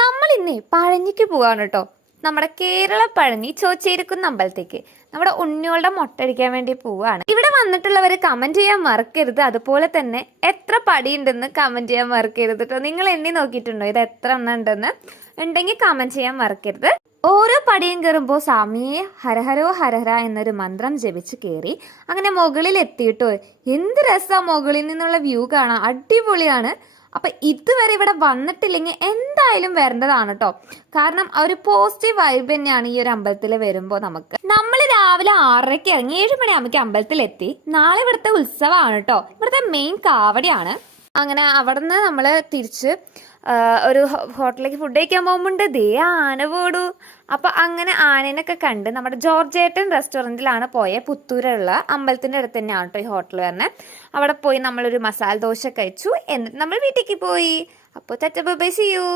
നമ്മൾ ഇന്നേ പഴനിക്ക് പോവാണ് കേട്ടോ. നമ്മുടെ കേരള പഴനി ചോച്ചേരിക്കുന്ന അമ്പലത്തേക്ക് നമ്മുടെ ഉണ്ണിയോളുടെ മൊട്ടടിക്കാൻ വേണ്ടി പോവാണ്. ഇവിടെ വന്നിട്ടുള്ളവർ കമന്റ് ചെയ്യാൻ മറക്കരുത്. അതുപോലെ തന്നെ എത്ര പടിയുണ്ടെന്ന് കമന്റ് ചെയ്യാൻ മറക്കരുത് കേട്ടോ. നിങ്ങൾ എണ്ണി നോക്കിയിട്ടുണ്ടോ ഇത് എത്ര എണ്ണം ഉണ്ടെന്ന്? ഉണ്ടെങ്കിൽ കമന്റ് ചെയ്യാൻ മറക്കരുത്. ഓരോ പടിയും കയറുമ്പോൾ സ്വാമിയെ ഹരഹരോ ഹരഹര എന്നൊരു മന്ത്രം ജപിച്ച് കയറി അങ്ങനെ മുകളിൽ എത്തിയിട്ടോ. എന്ത് രസാ മുകളിൽ നിന്നുള്ള വ്യൂ കാണാൻ, അടിപൊളിയാണ്. അപ്പൊ ഇതുവരെ ഇവിടെ വന്നിട്ടില്ലെങ്കിൽ എന്തായാലും വരേണ്ടതാണ് കേട്ടോ. കാരണം ഒരു പോസിറ്റീവ് വൈബ് തന്നെയാണ് ഈ ഒരു അമ്പലത്തിൽ വരുമ്പോൾ. നമ്മൾ രാവിലെ 6:30 ഇറങ്ങി 7 മണിയാകുമ്പോൾ അമ്പലത്തിലെത്തി. നാളെ ഇവിടുത്തെ ഉത്സവമാണ് കേട്ടോ. ഇവിടുത്തെ മെയിൻ കാവടിയാണ്. അങ്ങനെ അവിടെ നിന്ന് നമ്മൾ തിരിച്ച് ഒരു ഹോട്ടലിലേക്ക് ഫുഡ് കഴിക്കാൻ പോകുമ്പോണ്ട് ദേ ആന പോടൂ. അപ്പൊ അങ്ങനെ ആനേനൊക്കെ കണ്ട് നമ്മുടെ ജോർജേട്ടൻ റെസ്റ്റോറൻറ്റിലാണ് പോയ. പുത്തൂരുള്ള അമ്പലത്തിന്റെ അടുത്ത് തന്നെയാണ് കേട്ടോ ഈ ഹോട്ടൽ തന്നെ. അവിടെ പോയി നമ്മളൊരു മസാല ദോശ കഴിച്ചു. എന്നിട്ട് നമ്മൾ വീട്ടിലേക്ക് പോയി. അപ്പോൾ ബൈ, സീ യു.